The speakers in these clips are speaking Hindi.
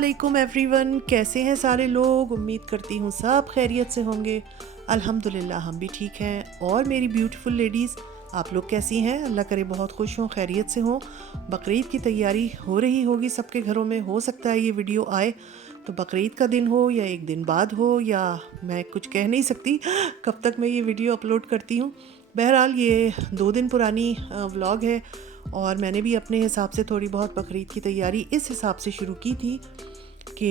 अस्सलामुअलैकुम एवरीवन, कैसे हैं सारे लोग। उम्मीद करती हूँ सब खैरियत से होंगे। अल्हम्दुलिल्लाह हम भी ठीक हैं। और मेरी ब्यूटीफुल लेडीज़, आप लोग कैसी हैं? अल्लाह करे बहुत खुश हों, खैरियत से हों। बकरीद की तैयारी हो रही होगी सबके घरों में। हो सकता है ये वीडियो आए तो बकरीद का दिन हो या एक दिन बाद हो, या मैं कुछ कह नहीं सकती कब तक मैं ये वीडियो अपलोड करती हूँ। बहरहाल ये 2 दिन पुरानी व्लॉग है और मैंने भी अपने हिसाब से थोड़ी बहुत बकरीद की तैयारी इस हिसाब से शुरू की थी कि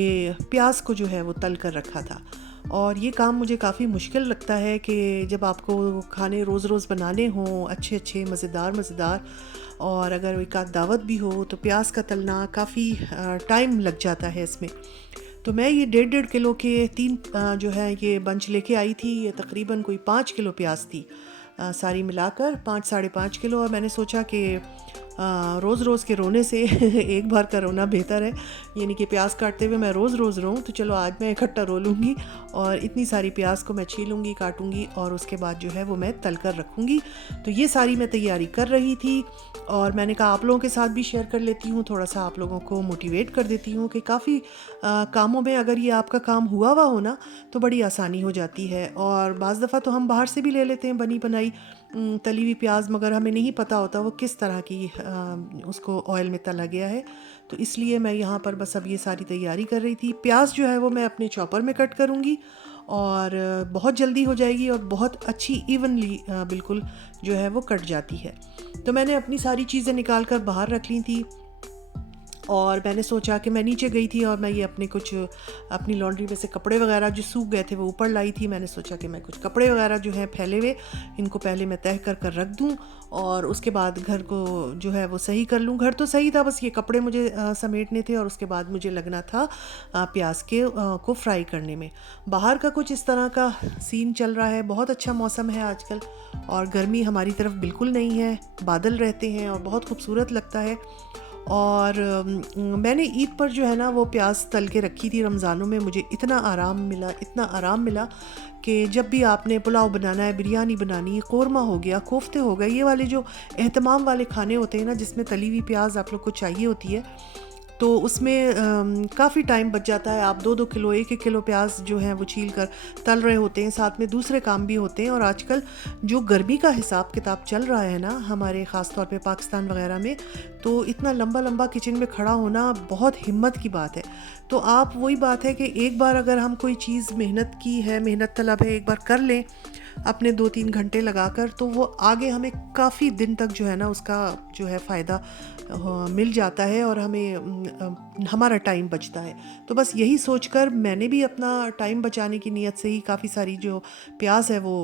प्याज को जो है वो तल कर रखा था। और ये काम मुझे काफ़ी मुश्किल लगता है कि जब आपको खाने रोज़ रोज़ बनाने हों अच्छे अच्छे मज़ेदार और अगर एक आध दावत भी हो तो प्याज का तलना काफ़ी टाइम लग जाता है इसमें। तो मैं ये 1.5 किलो के 3 जो है ये बंच लेके आई थी। ये तकरीबन कोई 5 किलो प्याज थी, सारी मिलाकर 5-5.5 किलो। और मैंने सोचा कि रोज़ रोज़ के रोने से एक बार का रोना बेहतर है, यानी कि प्याज काटते हुए मैं रोज़ रोज़ रोऊं। तो चलो आज मैं इकट्ठा रो लूँगी और इतनी सारी प्याज को मैं छीलूँगी, काटूँगी और उसके बाद जो है वो मैं तल कर रखूँगी। तो ये सारी मैं तैयारी कर रही थी और मैंने कहा आप लोगों के साथ भी शेयर कर लेती हूँ, थोड़ा सा आप लोगों को मोटिवेट कर देती हूँ कि काफ़ी कामों में अगर ये आपका काम हुआ हो ना तो बड़ी आसानी हो जाती है। और बाज़ दफ़ा तो हम बाहर से भी ले लेते हैं बनी बनाई तली हुई प्याज, मगर हमें नहीं पता होता वो किस तरह की उसको ऑयल में तला गया है। तो इसलिए मैं यहाँ पर बस अब ये सारी तैयारी कर रही थी। प्याज जो है वो मैं अपने चॉपर में कट करूँगी और बहुत जल्दी हो जाएगी और बहुत अच्छी इवनली बिल्कुल जो है वो कट जाती है। तो मैंने अपनी सारी चीज़ें निकाल कर बाहर रख ली थी और मैंने सोचा कि मैं नीचे गई थी और मैं ये अपने कुछ अपनी लॉन्ड्री में से कपड़े वगैरह जो सूख गए थे वो ऊपर लाई थी। मैंने सोचा कि मैं कुछ कपड़े वगैरह जो हैं फैले हुए, इनको पहले मैं तह कर रख दूं और उसके बाद घर को जो है वो सही कर लूं। घर तो सही था, बस ये कपड़े मुझे समेटने थे और उसके बाद मुझे लगना था प्याज के को फ्राई करने में। बाहर का कुछ इस तरह का सीन चल रहा है। बहुत अच्छा मौसम है आजकल और गर्मी हमारी तरफ बिल्कुल नहीं है, बादल रहते हैं और बहुत खूबसूरत लगता है। और मैंने ईद पर जो है ना वो प्याज तल के रखी थी। रमज़ानों में मुझे इतना आराम मिला कि जब भी आपने पुलाव बनाना है, बिरयानी बनानी है, कोरमा हो गया, कोफ्ते हो गए, ये वाले जो एहतमाम वाले खाने होते हैं ना जिसमें तली हुई प्याज आप लोग को चाहिए होती है, तो उसमें काफ़ी टाइम बच जाता है। आप 2-2 किलो 1-1 किलो प्याज जो है वो छील कर तल रहे होते हैं, साथ में दूसरे काम भी होते हैं। और आजकल जो गर्मी का हिसाब किताब चल रहा है ना हमारे ख़ास तौर पे पाकिस्तान वगैरह में, तो इतना लंबा लंबा किचन में खड़ा होना बहुत हिम्मत की बात है। तो आप वही बात है कि एक बार अगर हम कोई चीज़ मेहनत की है, मेहनत तलब है, एक बार कर लें अपने 2-3 घंटे लगाकर, तो वो आगे हमें काफ़ी दिन तक जो है ना उसका जो है फ़ायदा मिल जाता है और हमें हमारा टाइम बचता है। तो बस यही सोचकर मैंने भी अपना टाइम बचाने की नीयत से ही काफ़ी सारी जो प्याज है वो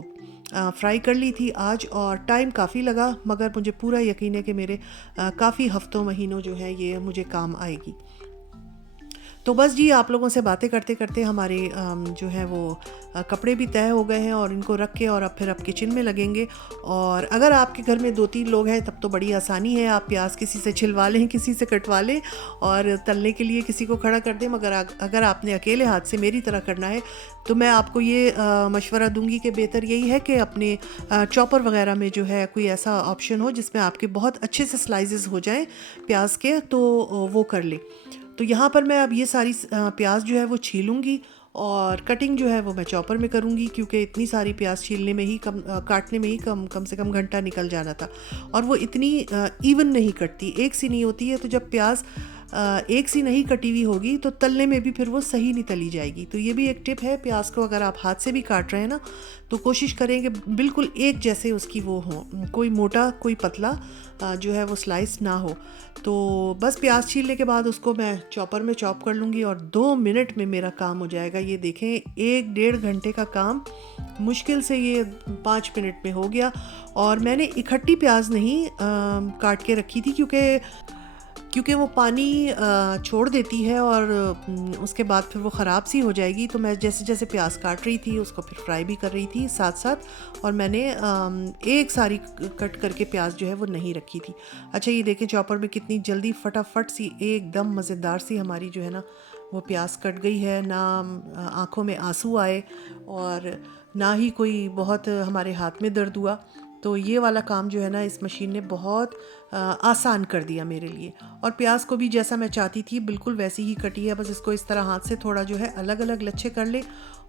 फ्राई कर ली थी आज। और टाइम काफ़ी लगा, मगर मुझे पूरा यकीन है कि मेरे काफ़ी हफ्तों महीनों जो है ये मुझे काम आएगी। तो बस जी आप लोगों से बातें करते करते हमारे जो है वो कपड़े भी तय हो गए हैं और इनको रख के और अब फिर किचन में लगेंगे। और अगर आपके घर में 2-3 लोग हैं तब तो बड़ी आसानी है, आप प्याज किसी से छिलवा लें, किसी से कटवा लें और तलने के लिए किसी को खड़ा कर दें। मगर अगर आपने अकेले हाथ से मेरी तरह करना है तो मैं आपको ये मशवरा दूंगी कि बेहतर यही है कि अपने चॉपर वगैरह में जो है कोई ऐसा ऑप्शन हो जिसमें आपके बहुत अच्छे से स्लाइसेस हो जाएं प्याज के, तो वो कर लें। तो यहाँ पर मैं अब ये सारी प्याज जो है वो छीलूँगी और कटिंग जो है वो मैं चॉपर में करूँगी, क्योंकि इतनी सारी प्याज छीलने में ही काटने में ही कम से कम घंटा निकल जाना था। और वो इतनी इवन नहीं कटती, एक सी नहीं होती है। तो जब प्याज एक सी नहीं कटी हुई होगी तो तलने में भी फिर वो सही नहीं तली जाएगी। तो ये भी एक टिप है, प्याज को अगर आप हाथ से भी काट रहे हैं ना तो कोशिश करें कि बिल्कुल एक जैसे उसकी वो हो, कोई मोटा कोई पतला जो है वो स्लाइस ना हो। तो बस प्याज छीलने के बाद उसको मैं चॉपर में चॉप कर लूँगी और 2 मिनट में मेरा काम हो जाएगा। ये देखें 1-1.5 घंटे का काम मुश्किल से ये 5 मिनट में हो गया। और मैंने इकट्ठी प्याज नहीं काट के रखी थी, क्योंकि वो पानी छोड़ देती है और उसके बाद फिर वो ख़राब सी हो जाएगी। तो मैं जैसे जैसे प्याज काट रही थी उसको फिर फ्राई भी कर रही थी साथ साथ, और मैंने एक सारी कट करके प्याज जो है वो नहीं रखी थी। अच्छा ये देखें चॉपर में कितनी जल्दी फटाफट सी एकदम मज़ेदार सी हमारी जो है ना वो प्याज कट गई है। ना आँखों में आंसू आए और ना ही कोई बहुत हमारे हाथ में दर्द हुआ। तो ये वाला काम जो है ना इस मशीन ने बहुत आसान कर दिया मेरे लिए। और प्याज को भी जैसा मैं चाहती थी बिल्कुल वैसी ही कटी है, बस इसको इस तरह हाथ से थोड़ा जो है अलग अलग लच्छे कर ले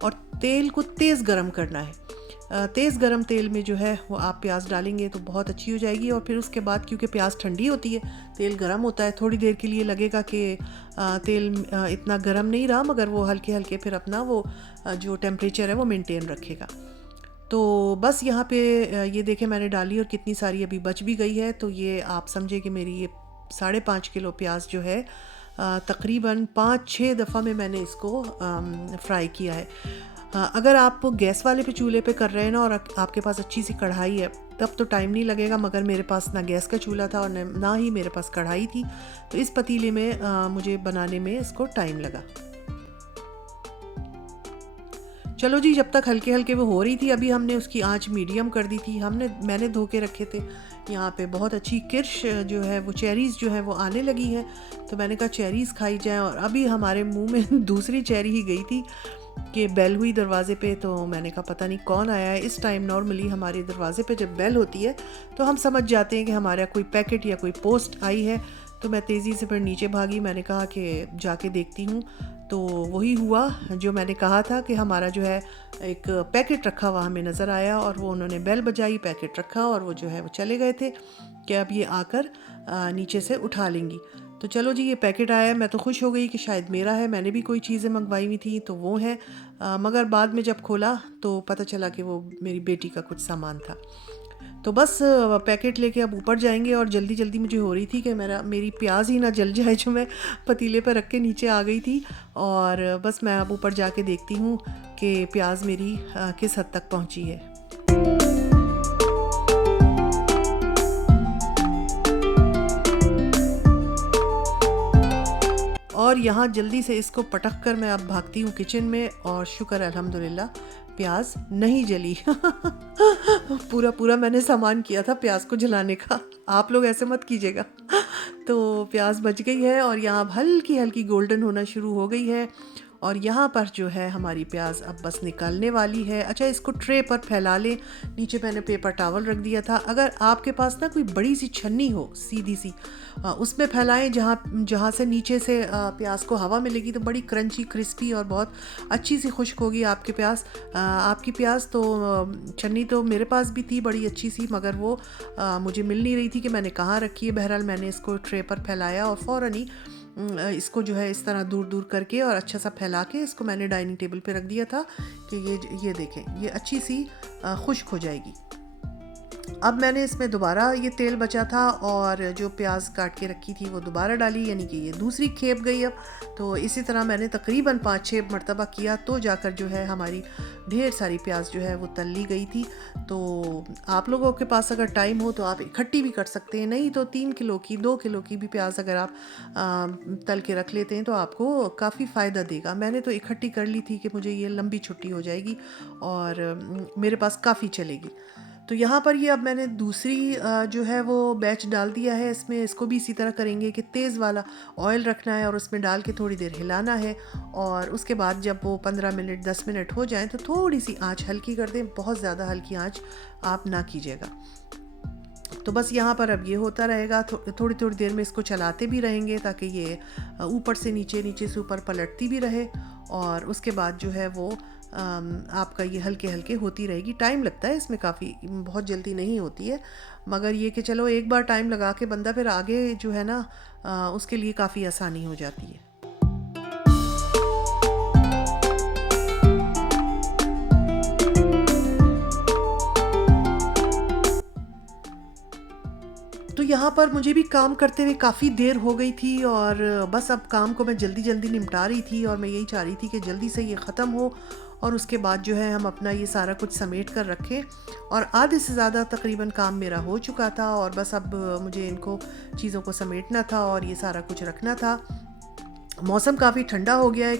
और तेल को तेज़ गरम करना है। तेज़ गरम तेल में जो है वो आप प्याज डालेंगे तो बहुत अच्छी हो जाएगी। और फिर उसके बाद क्योंकि प्याज ठंडी होती है, तेल गरम होता है, थोड़ी देर के लिए लगेगा कि तेल इतना गरम नहीं रहा, मगर वो हल्के हल्के फिर अपना वो जो टेम्परेचर है वो मेंटेन रखेगा। तो बस यहाँ पे ये देखें मैंने डाली और कितनी सारी अभी बच भी गई है। तो ये आप समझे कि मेरी ये 5.5 किलो प्याज जो है तकरीबन 5-6 दफ़ा में मैंने इसको फ्राई किया है। अगर आप गैस वाले पे चूल्हे पे कर रहे हैं ना और आपके पास अच्छी सी कढ़ाई है तब तो टाइम नहीं लगेगा, मगर मेरे पास ना गैस का चूल्हा था और ना ही मेरे पास कढ़ाई थी, तो इस पतीले में मुझे बनाने में इसको टाइम लगा। चलो जी, जब तक हल्के हल्के वो हो रही थी अभी हमने उसकी आंच मीडियम कर दी थी। मैंने धो के रखे थे। यहाँ पे बहुत अच्छी किर्श जो है वो चेरीज़ जो है वो आने लगी है, तो मैंने कहा चेरीज़ खाई जाएं। और अभी हमारे मुंह में दूसरी चेरी ही गई थी कि बेल हुई दरवाज़े पे, तो मैंने कहा पता नहीं कौन आया है। इस टाइम नॉर्मली हमारे दरवाज़े पे जब बेल होती है तो हम समझ जाते हैं कि हमारा कोई पैकेट या कोई पोस्ट आई है। तो मैं तेज़ी से फिर नीचे भागी, मैंने कहा कि जाके देखती हूँ। तो वही हुआ जो मैंने कहा था कि हमारा जो है एक पैकेट रखा हुआ हमें नज़र आया और वो उन्होंने बेल बजाई, पैकेट रखा और वो जो है वो चले गए थे कि अब ये आकर नीचे से उठा लेंगी। तो चलो जी, ये पैकेट आया, मैं तो खुश हो गई कि शायद मेरा है, मैंने भी कोई चीज़ें मंगवाई हुई थी तो वो है। मगर बाद में जब खोला तो पता चला कि वो मेरी बेटी का कुछ सामान था। तो बस पैकेट लेके अब ऊपर जाएंगे और जल्दी जल्दी मुझे हो रही थी कि मेरी प्याज ही ना जल जाए जो मैं पतीले पर रख के नीचे आ गई थी। और बस मैं अब ऊपर जाके देखती हूँ कि प्याज मेरी किस हद तक पहुँची है। और यहाँ जल्दी से इसको पटक कर मैं अब भागती हूँ किचन में और शुक्र अल्हम्दुलिल्लाह प्याज नहीं जली। पूरा मैंने सामान किया था प्याज को जलाने का, आप लोग ऐसे मत कीजिएगा। तो प्याज बच गई है और यहाँ अब हल्की हल्की गोल्डन होना शुरू हो गई है और यहाँ पर जो है हमारी प्याज अब बस निकालने वाली है। अच्छा, इसको ट्रे पर फैला लें। नीचे मैंने पेपर टॉवल रख दिया था। अगर आपके पास ना कोई बड़ी सी छन्नी हो सीधी सी, उसमें फैलाएं जहाँ से नीचे से प्याज को हवा मिलेगी तो बड़ी क्रंची क्रिस्पी और बहुत अच्छी सी खुश्क होगी आपकी प्याज। तो छन्नी तो मेरे पास भी थी बड़ी अच्छी सी, मगर वो मुझे मिल नहीं रही थी कि मैंने कहाँ रखी है। बहरहाल मैंने इसको ट्रे पर फैलाया और फ़ौरन ही इसको जो है इस तरह दूर दूर करके और अच्छा सा फैला के इसको मैंने डाइनिंग टेबल पे रख दिया था कि ये देखें ये अच्छी सी खुश्क हो जाएगी। अब मैंने इसमें दोबारा ये तेल बचा था और जो प्याज काट के रखी थी वो दोबारा डाली, यानी कि ये दूसरी खेप गई। अब तो इसी तरह मैंने तकरीबन 5-6 मरतबा किया तो जाकर जो है हमारी ढेर सारी प्याज जो है वो तल ली गई थी। तो आप लोगों के पास अगर टाइम हो तो आप इकट्ठी भी कर सकते हैं, नहीं तो 3 किलो की 2 किलो की भी प्याज अगर आप तल के रख लेते हैं तो आपको काफ़ी फ़ायदा देगा। मैंने तो इकट्ठी कर ली थी कि मुझे ये लंबी छुट्टी हो जाएगी और मेरे पास काफ़ी चलेगी। तो यहाँ पर ये अब मैंने दूसरी जो है वो बैच डाल दिया है इसमें। इसको भी इसी तरह करेंगे कि तेज़ वाला ऑयल रखना है और उसमें डाल के थोड़ी देर हिलाना है और उसके बाद जब वो 15 मिनट 10 मिनट हो जाएं तो थोड़ी सी आंच हल्की कर दें, बहुत ज़्यादा हल्की आंच आप ना कीजिएगा। तो बस यहाँ पर अब ये होता रहेगा, थोड़ी थोड़ी देर में इसको चलाते भी रहेंगे ताकि ये ऊपर से नीचे नीचे से ऊपर पलटती भी रहे और उसके बाद जो है वो आपका ये हल्के हल्के होती रहेगी। टाइम लगता है इसमें काफ़ी, बहुत जल्दी नहीं होती है, मगर ये कि चलो एक बार टाइम लगा के बंदा फिर आगे जो है ना उसके लिए काफ़ी आसानी हो जाती है। तो यहाँ पर मुझे भी काम करते हुए काफ़ी देर हो गई थी और बस अब काम को मैं जल्दी जल्दी निपटा रही थी और मैं यही चाह रही थी कि जल्दी से ये ख़त्म हो और उसके बाद जो है हम अपना ये सारा कुछ समेट कर रखें। और आधे से ज़्यादा तकरीबन काम मेरा हो चुका था और बस अब मुझे इनको चीज़ों को समेटना था और ये सारा कुछ रखना था। मौसम काफ़ी ठंडा हो गया है,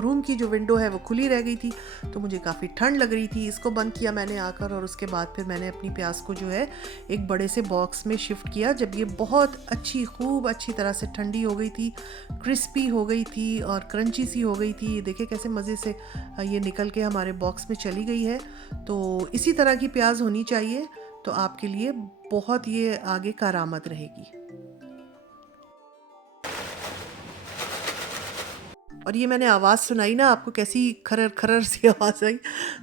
रूम की जो विंडो है वो खुली रह गई थी तो मुझे काफ़ी ठंड लग रही थी। इसको बंद किया मैंने आकर और उसके बाद फिर मैंने अपनी प्याज को जो है एक बड़े से बॉक्स में शिफ्ट किया जब ये बहुत खूब अच्छी तरह से ठंडी हो गई थी, क्रिस्पी हो गई थी और क्रंची सी हो गई थी। ये देखिए कैसे मज़े से ये निकल के हमारे बॉक्स में चली गई है। तो इसी तरह की प्याज होनी चाहिए। तो आपके लिए बहुत ये आगे कारआमद रहेगी। और ये मैंने आवाज़ सुनाई ना आपको, कैसी खरर खरर सी आवाज़ आई,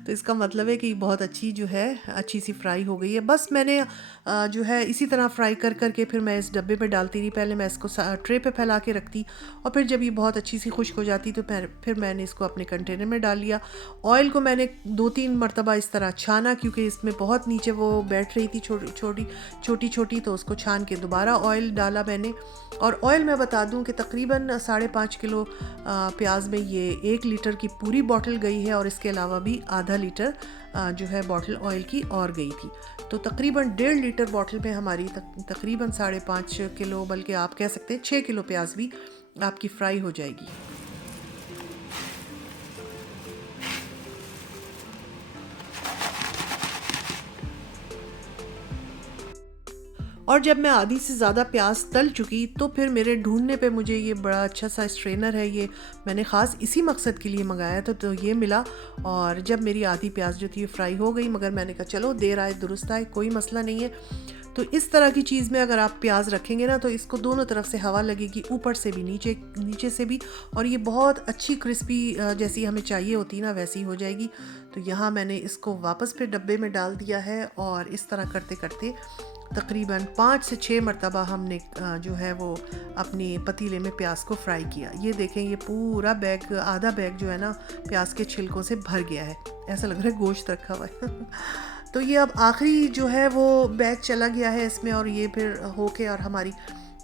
तो इसका मतलब है कि बहुत अच्छी जो है अच्छी सी फ्राई हो गई है। बस मैंने जो है इसी तरह फ्राई कर करके फिर मैं इस डब्बे में डालती रही। पहले मैं इसको ट्रे पे फैला के रखती, और फिर जब ये बहुत अच्छी सी खुश्क हो जाती तो फिर मैंने इसको अपने कंटेनर में डाल लिया। ऑयल को मैंने 2-3 मरतबा इस तरह छाना, क्योंकि इसमें बहुत नीचे वो बैठ रही थी छोटी छोटी, तो उसको छान के दोबारा ऑयल डाला मैंने। और ऑयल मैं बता दूं कि तकरीबन 5.5 किलो प्याज में ये 1 लीटर की पूरी बॉटल गई है, और इसके अलावा भी आधा लीटर जो है बॉटल ऑयल की और गई थी। तो तकरीबन 1.5 लीटर बॉटल में हमारी तकरीबन 5.5 किलो, बल्कि आप कह सकते हैं 6 किलो प्याज भी आपकी फ्राई हो जाएगी। और जब मैं आधी से ज़्यादा प्याज तल चुकी, तो फिर मेरे ढूंढने पे मुझे ये बड़ा अच्छा सा स्ट्रेनर है, ये मैंने ख़ास इसी मकसद के लिए मंगाया था, तो ये मिला। और जब मेरी आधी प्याज जो थी ये फ्राई हो गई, मगर मैंने कहा चलो देर आए दुरुस्त आए, कोई मसला नहीं है। तो इस तरह की चीज़ में अगर आप प्याज रखेंगे ना, तो इसको दोनों तरफ से हवा लगेगी, ऊपर से भी नीचे से भी, और ये बहुत अच्छी क्रिस्पी जैसी हमें चाहिए होती है ना, वैसी हो जाएगी। तो यहाँ मैंने इसको वापस फिर डब्बे में डाल दिया है, और इस तरह करते करते तकरीबन 5 से 6 मरतबा हमने जो है वो अपनी पतीले में प्याज को फ्राई किया। ये देखें, ये पूरा बैग, आधा बैग जो है ना प्याज के छिलकों से भर गया है, ऐसा लग रहा है गोश्त रखा हुआ है। तो ये अब आखिरी जो है वो बैग चला गया है इसमें, और ये फिर होके और हमारी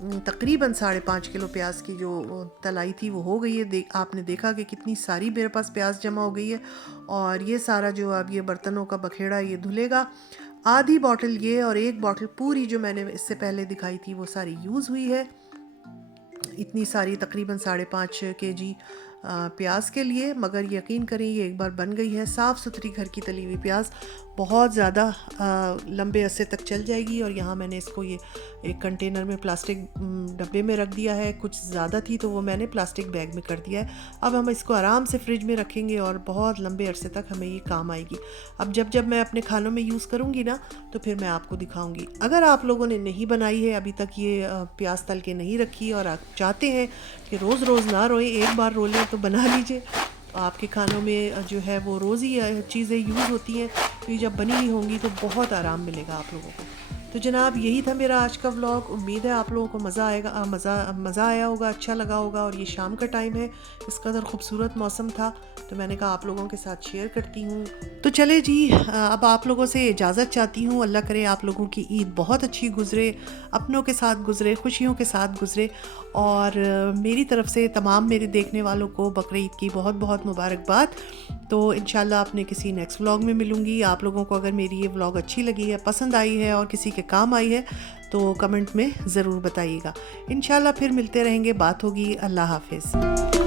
तकरीबन 5.5 किलो प्याज की जो तलाई थी वो हो गई है। आपने देखा कि कितनी सारी मेरे पास प्याज जमा हो गई है, और ये सारा जो अब ये बर्तनों का बखेड़ा ये धुलेगा। आधी बॉटल ये और 1 बॉटल पूरी जो मैंने इससे पहले दिखाई थी वो सारी यूज़ हुई है। इतनी सारी तकरीबन 5.5 केजी प्याज के लिए, मगर यकीन करें ये एक बार बन गई है साफ़ सुथरी घर की तली हुई प्याज, बहुत ज़्यादा लंबे अरसे तक चल जाएगी। और यहाँ मैंने इसको ये एक कंटेनर में प्लास्टिक डब्बे में रख दिया है, कुछ ज़्यादा थी तो वो मैंने प्लास्टिक बैग में कर दिया है। अब हम इसको आराम से फ्रिज में रखेंगे और बहुत लंबे अरसे तक हमें ये काम आएगी। अब जब मैं अपने खानों में यूज़ करूँगी ना, तो फिर मैं आपको दिखाऊँगी। अगर आप लोगों ने नहीं बनाई है अभी तक, ये प्याज तल के नहीं रखी, और आप चाहते हैं कि रोज़ रोज़ ना रोएं, एक बार रो लें, तो बना लीजिए। आपके खानों में जो है वो रोज़ ही चीज़ें यूज़ होती हैं, तो ये जब बनी हुई होंगी तो बहुत आराम मिलेगा आप लोगों को। तो जनाब यही था मेरा आज का व्लॉग। उम्मीद है आप लोगों को मज़ा आया होगा, अच्छा लगा होगा। और ये शाम का टाइम है, इस कदर खूबसूरत मौसम था, तो मैंने कहा आप लोगों के साथ शेयर करती हूँ। तो चले जी, अब आप लोगों से इजाज़त चाहती हूँ। अल्लाह करे आप लोगों की ईद बहुत अच्छी गुज़रे, अपनों के साथ गुज़रे, खुशियों के साथ गुज़रे। और मेरी तरफ से तमाम मेरे देखने वालों को बकरीद की बहुत बहुत मुबारकबाद। तो इंशाल्लाह अपने किसी नेक्स्ट व्लॉग में मिलूँगी। आप लोगों को अगर मेरी ये व्लॉग अच्छी लगी है, पसंद आई है और किसी के काम आई है, तो कमेंट में ज़रूर बताइएगा। इंशाल्लाह फिर मिलते रहेंगे, बात होगी। अल्लाह हाफिज़।